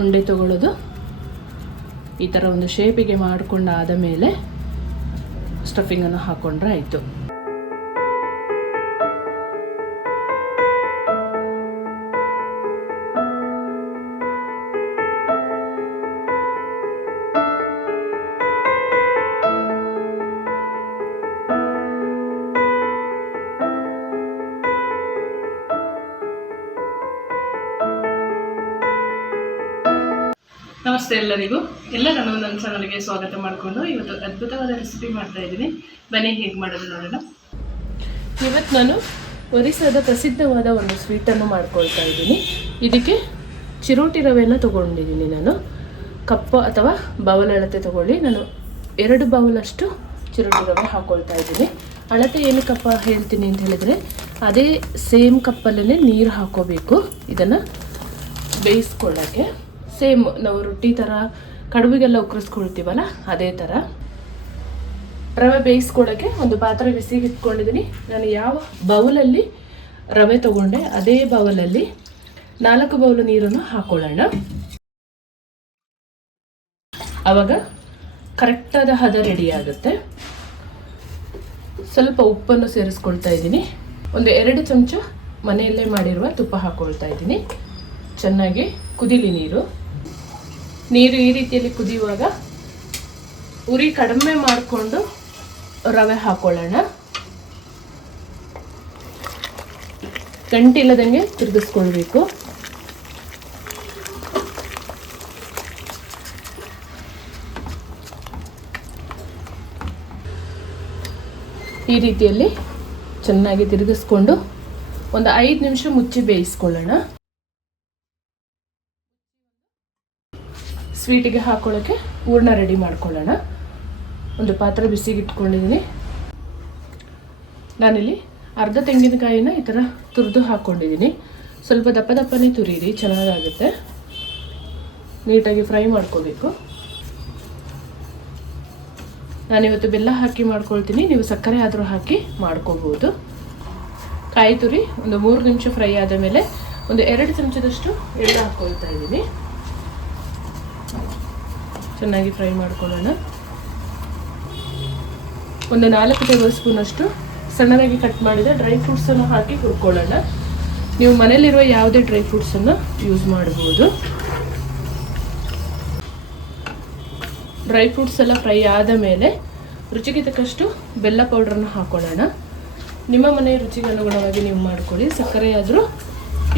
ಉಂಡೆ ತಗೊಳ್ಳೋದು, ಈ ಥರ ಒಂದು ಶೇಪಿಗೆ ಮಾಡಿಕೊಂಡಾದ ಮೇಲೆ ಸ್ಟಫಿಂಗನ್ನು ಹಾಕ್ಕೊಂಡ್ರೆ ಆಯಿತು. ನಮಸ್ತೆ ಎಲ್ಲರಿಗೂ. ಎಲ್ಲರನ್ನು ನನ್ನ ಚಾನಲ್ಗೆ ಸ್ವಾಗತ ಮಾಡಿಕೊಂಡು ಇವತ್ತು ಅದ್ಭುತವಾದ ರೆಸಿಪಿ ಮಾಡ್ತಾ ಇದ್ದೀನಿ. ಬನ್ನಿ ಹೇಗೆ ಮಾಡೋದು ನೋಡೋಣ. ಇವತ್ತು ನಾನು ಒರಿಸ್ಸಾದ ಪ್ರಸಿದ್ಧವಾದ ಒಂದು ಸ್ವೀಟನ್ನು ಮಾಡ್ಕೊಳ್ತಾ ಇದ್ದೀನಿ. ಇದಕ್ಕೆ ಚಿರೋಟಿ ರವೆಯನ್ನು ತೊಗೊಂಡಿದ್ದೀನಿ. ನಾನು ಕಪ್ಪು ಅಥವಾ ಬೌಲ್ ಅಳತೆ ತೊಗೊಳ್ಳಿ. ನಾನು 2 ಬೌಲಷ್ಟು ಚಿರೋಟಿ ರವೆ ಹಾಕ್ಕೊಳ್ತಾ ಇದ್ದೀನಿ. ಅಳತೆ ಏನಕ್ಕಪ್ಪ ಹೇಳ್ತೀನಿ ಅಂತ ಹೇಳಿದರೆ, ಅದೇ ಸೇಮ್ ಕಪ್ಪಲ್ಲೇ ನೀರು ಹಾಕ್ಕೋಬೇಕು. ಇದನ್ನು ಬೇಯಿಸ್ಕೊಳ್ಳೋಕ್ಕೆ ಸೇಮ್ ನಾವು ರೊಟ್ಟಿ ಥರ ಕಡುಬಿಗೆಲ್ಲ ಉಕ್ಕರಿಸ್ಕೊಳ್ತೀವಲ್ಲ ಅದೇ ಥರ. ರವೆ ಬೇಯಿಸ್ಕೊಳ್ಳೋಕ್ಕೆ ಒಂದು ಪಾತ್ರೆ ಬಿಸಿಗೆ ಇಟ್ಕೊಂಡಿದ್ದೀನಿ. ನಾನು ಯಾವ ಬೌಲಲ್ಲಿ ರವೆ ತೊಗೊಂಡೆ ಅದೇ ಬೌಲಲ್ಲಿ 4 ಬೌಲು ನೀರನ್ನು ಹಾಕ್ಕೊಳ್ಳೋಣ. ಆವಾಗ ಕರೆಕ್ಟಾದ ಹದ ರೆಡಿ ಆಗುತ್ತೆ. ಸ್ವಲ್ಪ ಉಪ್ಪನ್ನು ಸೇರಿಸ್ಕೊಳ್ತಾ ಇದ್ದೀನಿ. ಒಂದು 2 ಚಮಚ ಮನೆಯಲ್ಲೇ ಮಾಡಿರುವ ತುಪ್ಪ ಹಾಕ್ಕೊಳ್ತಾ ಇದ್ದೀನಿ. ಚೆನ್ನಾಗಿ ಕುದೀಲಿ ನೀರು ಈ ರೀತಿಯಲ್ಲಿ ಕುದಿಯುವಾಗ ಉರಿ ಕಡಿಮೆ ಮಾಡಿಕೊಂಡು ರವೆ ಹಾಕೊಳ್ಳೋಣ. ಗಂಟಿಲ್ಲದಂಗೆ ತಿರುಗಿಸ್ಕೊಳ್ಬೇಕು. ಈ ರೀತಿಯಲ್ಲಿ ಚೆನ್ನಾಗಿ ತಿರುಗಿಸ್ಕೊಂಡು ಒಂದು 5 ನಿಮಿಷ ಮುಚ್ಚಿ ಬೇಯಿಸ್ಕೊಳ್ಳೋಣ. ಸ್ವೀಟಿಗೆ ಹಾಕೊಳ್ಳೋಕ್ಕೆ ಹೂರಣ ರೆಡಿ ಮಾಡ್ಕೊಳ್ಳೋಣ. ಒಂದು ಪಾತ್ರೆ ಬಿಸಿಗೆ ಇಟ್ಕೊಂಡಿದ್ದೀನಿ. ನಾನಿಲ್ಲಿ ಅರ್ಧ ತೆಂಗಿನಕಾಯಿನ ಈ ಥರ ತುರಿದು ಹಾಕ್ಕೊಂಡಿದ್ದೀನಿ. ಸ್ವಲ್ಪ ದಪ್ಪನೇ ತುರಿಯಿರಿ, ಚೆನ್ನಾಗಾಗುತ್ತೆ. ನೀಟಾಗಿ ಫ್ರೈ ಮಾಡ್ಕೋಬೇಕು. ನಾನಿವತ್ತು ಬೆಲ್ಲ ಹಾಕಿ ಮಾಡ್ಕೊಳ್ತೀನಿ. ನೀವು ಸಕ್ಕರೆ ಆದರೂ ಹಾಕಿ ಮಾಡ್ಕೋಬೋದು. ಕಾಯಿ ತುರಿ ಒಂದು 3 ನಿಮಿಷ ಫ್ರೈ ಆದ ಮೇಲೆ ಒಂದು 2 ಚಮಚದಷ್ಟು ಎಳ್ಳು ಹಾಕ್ಕೊಳ್ತಾ ಇದ್ದೀನಿ. ಚೆನ್ನಾಗಿ ಫ್ರೈ ಮಾಡ್ಕೊಳ್ಳೋಣ. ಒಂದು 4 ಟೇಬಲ್ ಸ್ಪೂನಷ್ಟು ಸಣ್ಣದಾಗಿ ಕಟ್ ಮಾಡಿದ ಡ್ರೈ ಫ್ರೂಟ್ಸನ್ನು ಹಾಕಿ ಹುರ್ಕೊಳ್ಳೋಣ. ನೀವು ಮನೇಲಿರುವ ಯಾವುದೇ ಡ್ರೈ ಫ್ರೂಟ್ಸನ್ನು ಯೂಸ್ ಮಾಡ್ಬೋದು. ಡ್ರೈ ಫ್ರೂಟ್ಸ್ ಎಲ್ಲ ಫ್ರೈ ಆದ ಮೇಲೆ ರುಚಿಗೆ ತಕ್ಕಷ್ಟು ಬೆಲ್ಲ ಪೌಡ್ರನ್ನು ಹಾಕ್ಕೊಳ್ಳೋಣ. ನಿಮ್ಮ ಮನೆಯ ರುಚಿಗೆ ಅನುಗುಣವಾಗಿ ನೀವು ಮಾಡ್ಕೊಳ್ಳಿ. ಸಕ್ಕರೆ ಆದರೂ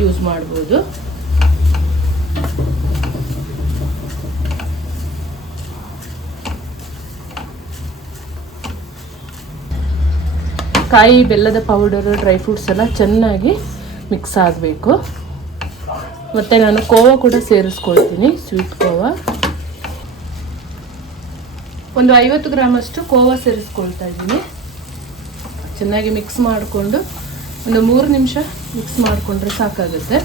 ಯೂಸ್ ಮಾಡ್ಬೋದು. ಕಾಯಿ, ಬೆಲ್ಲದ ಪೌಡರು, ಡ್ರೈ ಫ್ರೂಟ್ಸ್ ಎಲ್ಲ ಚೆನ್ನಾಗಿ ಮಿಕ್ಸ್ ಆಗಬೇಕು. ಮತ್ತು ನಾನು ಕೋವಾ ಕೂಡ ಸೇರಿಸ್ಕೊಳ್ತೀನಿ. ಸ್ವೀಟ್ ಕೋವಾ ಒಂದು 50 ಗ್ರಾಮಷ್ಟು ಕೋವಾ ಸೇರಿಸ್ಕೊಳ್ತಾ ಇದ್ದೀನಿ. ಚೆನ್ನಾಗಿ ಮಿಕ್ಸ್ ಮಾಡಿಕೊಂಡು ಒಂದು 3 ನಿಮಿಷ ಮಿಕ್ಸ್ ಮಾಡಿಕೊಂಡ್ರೆ ಸಾಕಾಗುತ್ತೆ.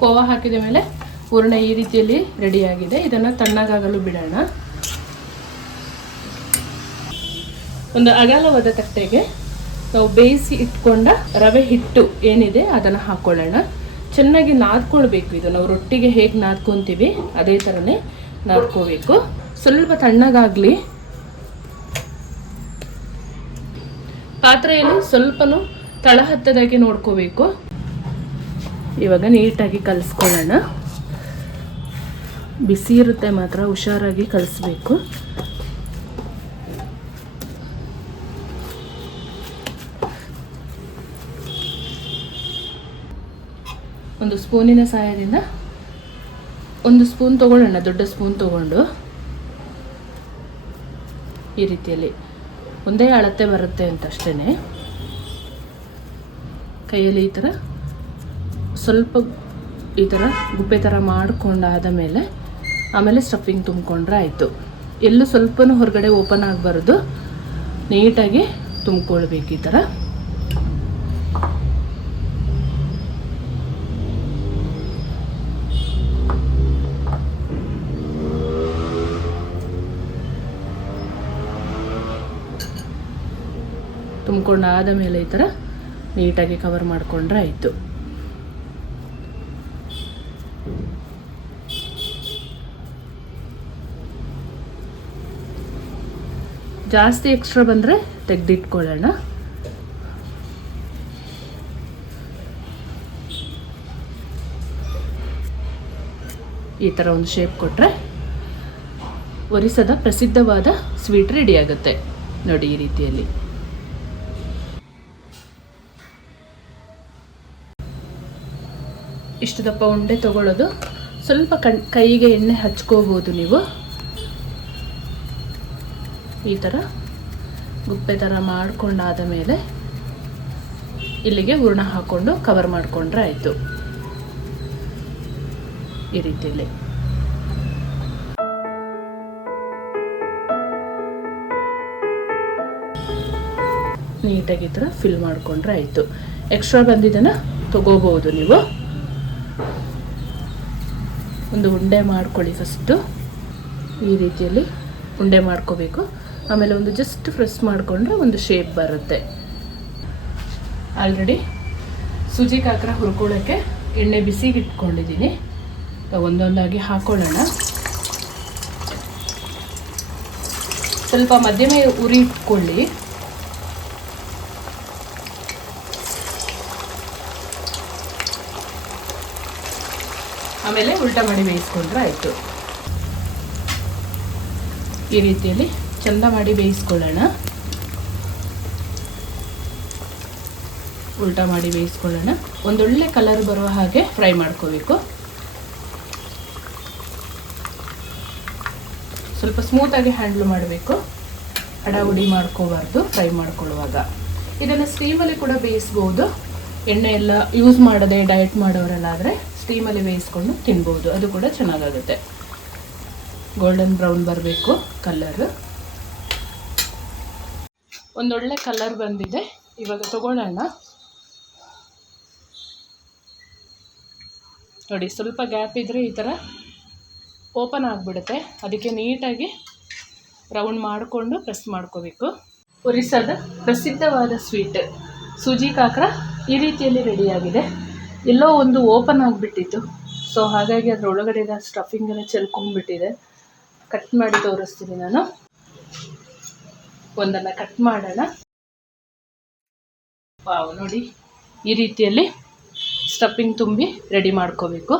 ಕೋವಾ ಹಾಕಿದ ಮೇಲೆ ಹೂರಣ ಈ ರೀತಿಯಲ್ಲಿ ರೆಡಿಯಾಗಿದೆ. ಇದನ್ನು ತಣ್ಣಗಾಗಲು ಬಿಡೋಣ. ಒಂದು ಅಗಲವಾದ ತಟ್ಟೆಗೆ ನಾವು ಬೇಯಿಸಿ ಇಟ್ಕೊಂಡ ರವೆ ಹಿಟ್ಟು ಏನಿದೆ ಅದನ್ನು ಹಾಕ್ಕೊಳ್ಳೋಣ. ಚೆನ್ನಾಗಿ ನಾದ್ಕೊಳ್ಬೇಕು. ಇದು ನಾವು ರೊಟ್ಟಿಗೆ ಹೇಗೆ ನಾದ್ಕೊತೀವಿ ಅದೇ ಥರನೇ ನಾದ್ಕೋಬೇಕು. ಸ್ವಲ್ಪ ತಣ್ಣಗಾಗಲಿ. ಪಾತ್ರೆಯಲ್ಲಿ ಸ್ವಲ್ಪನೂ ತಳ ಹತ್ತದಾಗೆ ನೋಡ್ಕೋಬೇಕು. ಇವಾಗ ನೀಟಾಗಿ ಕಲಿಸ್ಕೊಳ್ಳೋಣ. ಬಿಸಿ ಇರುತ್ತೆ, ಮಾತ್ರ ಹುಷಾರಾಗಿ ಕಲಿಸ್ಬೇಕು. ಒಂದು ಸ್ಪೂನಿನ ಸಹಾಯದಿಂದ 1 ಸ್ಪೂನ್ ತೊಗೊಳ್ಳೋಣ. ದೊಡ್ಡ ಸ್ಪೂನ್ ತೊಗೊಂಡು ಈ ರೀತಿಯಲ್ಲಿ ಒಂದೇ ಅಳತೆ ಬರುತ್ತೆ ಅಂತ ಅಷ್ಟೇ. ಕೈಯಲ್ಲಿ ಈ ಥರ ಸ್ವಲ್ಪ ಈ ಥರ ಗುಪ್ಪೆ ಥರ ಮಾಡಿಕೊಂಡಾದ ಮೇಲೆ ಆಮೇಲೆ ಸ್ಟಫಿಂಗ್ ತುಂಬಿಕೊಂಡ್ರೆ ಆಯಿತು. ಎಲ್ಲೂ ಸ್ವಲ್ಪನೂ ಹೊರಗಡೆ ಓಪನ್ ಆಗಬಾರ್ದು. ನೀಟಾಗಿ ತುಂಬಿಕೊಳ್ಬೇಕು ಈ ಥರ. ತುಂಬಿಕೊಂಡಾದ ಮೇಲೆ ಈ ಥರ ನೀಟಾಗಿ ಕವರ್ ಮಾಡಿಕೊಂಡ್ರೆ ಆಯಿತು. ಜಾಸ್ತಿ ಎಕ್ಸ್ಟ್ರಾ ಬಂದರೆ ತೆಗೆದಿಟ್ಕೊಳ್ಳೋಣ. ಈ ಥರ ಒಂದು ಶೇಪ್ ಕೊಟ್ಟರೆ ಒರಿಸ್ಸಾದ ಪ್ರಸಿದ್ಧವಾದ ಸ್ವೀಟ್ ರೆಡಿ ಆಗುತ್ತೆ ನೋಡಿ. ಈ ರೀತಿಯಲ್ಲಿ ಇಷ್ಟು ದಪ್ಪ ಉಂಡೆ ತಗೊಳ್ಳೋದು. ಸ್ವಲ್ಪ ಕೈಗೆ ಎಣ್ಣೆ ಹಚ್ಕೋಬೋದು ನೀವು. ಈ ಥರ ಗುಪ್ಪೆ ಥರ ಮಾಡಿಕೊಂಡಾದ ಮೇಲೆ ಇಲ್ಲಿಗೆ ಹೂರಣ ಹಾಕ್ಕೊಂಡು ಕವರ್ ಮಾಡಿಕೊಂಡ್ರೆ ಆಯಿತು. ಈ ರೀತಿಯಲ್ಲಿ ನೀಟಾಗಿ ಈ ಥರ ಫಿಲ್ ಮಾಡಿಕೊಂಡ್ರೆ ಆಯಿತು. ಎಕ್ಸ್ಟ್ರಾ ಬಂದಿದ್ದನ್ನು ತಗೋಬಹುದು ನೀವು. ಒಂದು ಉಂಡೆ ಮಾಡ್ಕೊಳ್ಳಿ. ಫಸ್ಟು ಈ ರೀತಿಯಲ್ಲಿ ಉಂಡೆ ಮಾಡ್ಕೋಬೇಕು. ಆಮೇಲೆ ಒಂದು ಜಸ್ಟ್ ಪ್ರೆಸ್ ಮಾಡಿಕೊಂಡ್ರೆ ಒಂದು ಶೇಪ್ ಬರುತ್ತೆ. ಆಲ್ರೆಡಿ ಸೂಜಿ ಕಾಕರ ಹುರ್ಕೊಳ್ಳೋಕ್ಕೆ ಎಣ್ಣೆ ಬಿಸಿಗೆ ಇಟ್ಕೊಂಡಿದ್ದೀನಿ. ಒಂದೊಂದಾಗಿ ಹಾಕೊಳ್ಳೋಣ. ಸ್ವಲ್ಪ ಮಧ್ಯಮ ಉರಿ ಇಟ್ಕೊಳ್ಳಿ. ಆಮೇಲೆ ಉಲ್ಟಾ ಮಾಡಿ ಬೇಯಿಸ್ಕೊಂಡ್ರೆ ಆಯಿತು. ಈ ರೀತಿಯಲ್ಲಿ ಚಂದ ಮಾಡಿ ಬೇಯಿಸ್ಕೊಳ್ಳೋಣ. ಉಲ್ಟಾ ಮಾಡಿ ಬೇಯಿಸ್ಕೊಳ್ಳೋಣ. ಒಂದೊಳ್ಳೆ ಕಲರ್ ಬರುವ ಹಾಗೆ ಫ್ರೈ ಮಾಡ್ಕೋಬೇಕು. ಸ್ವಲ್ಪ ಸ್ಮೂತಾಗಿ ಹ್ಯಾಂಡ್ಲ್ ಮಾಡಬೇಕು. ಹಡಾವುಡಿ ಮಾಡ್ಕೋಬಾರ್ದು ಫ್ರೈ ಮಾಡ್ಕೊಳ್ಳುವಾಗ. ಇದನ್ನು ಸ್ಟೀಮಲ್ಲಿ ಕೂಡ ಬೇಯಿಸ್ಬೋದು. ಎಣ್ಣೆ ಎಲ್ಲ ಯೂಸ್ ಮಾಡದೆ ಡಯಟ್ ಮಾಡೋರೆಲ್ಲಾದರೆ ಸ್ಟೀಮಲ್ಲಿ ಬೇಯಿಸ್ಕೊಂಡು ತಿನ್ಬೋದು. ಅದು ಕೂಡ ಚೆನ್ನಾಗಾಗುತ್ತೆ. ಗೋಲ್ಡನ್ ಬ್ರೌನ್ ಬರಬೇಕು ಕಲರ್. ಒಂದೊಳ್ಳೆ ಕಲರ್ ಬಂದಿದೆ. ಇವಾಗ ತಗೊಳ್ಳೋಣ. ನೋಡಿ, ಸ್ವಲ್ಪ ಗ್ಯಾಪ್ ಇದ್ದರೆ ಈ ಥರ ಓಪನ್ ಆಗಿಬಿಡುತ್ತೆ. ಅದಕ್ಕೆ ನೀಟಾಗಿ ರೌಂಡ್ ಮಾಡಿಕೊಂಡು ಪ್ರೆಸ್ ಮಾಡ್ಕೋಬೇಕು. ಒರಿಸ್ಸಾದ ಪ್ರಸಿದ್ಧವಾದ ಸ್ವೀಟ್ ಸೂಜಿ ಕಾಕರ ಈ ರೀತಿಯಲ್ಲಿ ರೆಡಿಯಾಗಿದೆ. ಎಲ್ಲೋ ಒಂದು ಓಪನ್ ಆಗಿಬಿಟ್ಟಿತ್ತು. ಸೊ ಹಾಗಾಗಿ ಅದರೊಳಗಡೆದ ಸ್ಟಫಿಂಗನ್ನು ಚೆಲ್ಕೊಂಡ್ಬಿಟ್ಟಿದೆ. ಕಟ್ ಮಾಡಿ ತೋರಿಸ್ತೀನಿ ನಾನು. ಒಂದನ್ನು ಕಟ್ ಮಾಡೋಣ. ವಾವ್, ನೋಡಿ ಈ ರೀತಿಯಲ್ಲಿ ಸ್ಟಫಿಂಗ್ ತುಂಬಿ ರೆಡಿ ಮಾಡ್ಕೋಬೇಕು.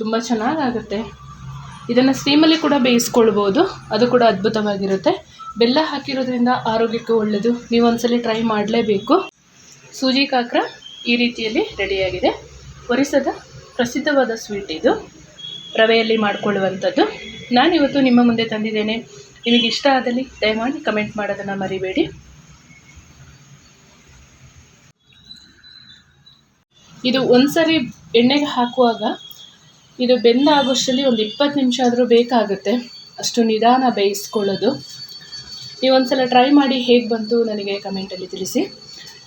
ತುಂಬ ಚೆನ್ನಾಗಾಗುತ್ತೆ. ಇದನ್ನು ಸ್ಟೀಮಲ್ಲಿ ಕೂಡ ಬೇಯಿಸ್ಕೊಳ್ಬೋದು. ಅದು ಕೂಡ ಅದ್ಭುತವಾಗಿರುತ್ತೆ. ಬೆಲ್ಲ ಹಾಕಿರೋದ್ರಿಂದ ಆರೋಗ್ಯಕ್ಕೆ ಒಳ್ಳೆಯದು. ನೀವು ಒಂದ್ಸಲಿ ಟ್ರೈ ಮಾಡಲೇಬೇಕು. ಸೂಜಿ ಕಾಕರ ಈ ರೀತಿಯಲ್ಲಿ ರೆಡಿಯಾಗಿದೆ. ಒರಿಸ್ಸಾದ ಪ್ರಸಿದ್ಧವಾದ ಸ್ವೀಟ್ ಇದು. ರವೆಯಲ್ಲಿ ಮಾಡಿಕೊಳ್ಳುವಂಥದ್ದು. ನಾನಿವತ್ತು ನಿಮ್ಮ ಮುಂದೆ ತಂದಿದ್ದೇನೆ. ನಿಮಗೆ ಇಷ್ಟ ಆದಲ್ಲಿ ದಯಮಾಡಿ ಕಮೆಂಟ್ ಮಾಡೋದನ್ನು ಮರಿಬೇಡಿ. ಇದು ಒಂದ್ಸರಿ ಎಣ್ಣೆಗೆ ಹಾಕುವಾಗ ಇದು ಬೆಂದಾಗೋಷ್ಟರಲ್ಲಿ ಒಂದು 20 ನಿಮಿಷ ಆದರೂ ಬೇಕಾಗುತ್ತೆ. ಅಷ್ಟು ನಿಧಾನ ಬೇಯಿಸ್ಕೊಳ್ಳೋದು. ನೀವು ಒಂದ್ಸಲ ಟ್ರೈ ಮಾಡಿ ಹೇಗೆ ಬಂತು ನನಗೆ ಕಮೆಂಟಲ್ಲಿ ತಿಳಿಸಿ.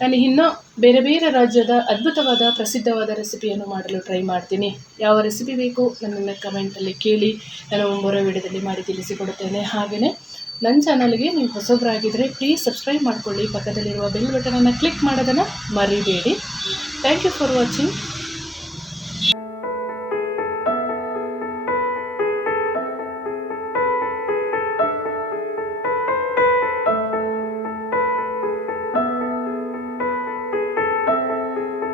ನಾನು ಇನ್ನೂ ಬೇರೆ ಬೇರೆ ರಾಜ್ಯದ ಅದ್ಭುತವಾದ ಪ್ರಸಿದ್ಧವಾದ ರೆಸಿಪಿಯನ್ನು ಮಾಡಲು ಟ್ರೈ ಮಾಡ್ತೀನಿ. ಯಾವ ರೆಸಿಪಿ ಬೇಕು ನನ್ನನ್ನು ಕಮೆಂಟಲ್ಲಿ ಕೇಳಿ. ನಾನು ಮುಂಬರುವ ವಿಡಿಯೋದಲ್ಲಿ ಮಾಡಿ ತಿಳಿಸಿಕೊಡುತ್ತೇನೆ. ಹಾಗೆಯೇ ನನ್ನ ಚಾನಲ್ಗೆ ನೀವು ಹೊಸಬರಾಗಿದ್ದರೆ ಪ್ಲೀಸ್ ಸಬ್ಸ್ಕ್ರೈಬ್ ಮಾಡಿಕೊಳ್ಳಿ. ಪಕ್ಕದಲ್ಲಿರುವ ಬೆಲ್ ಬಟನನ್ನು ಕ್ಲಿಕ್ ಮಾಡೋದನ್ನು ಮರಿಬೇಡಿ. Thank you for watching.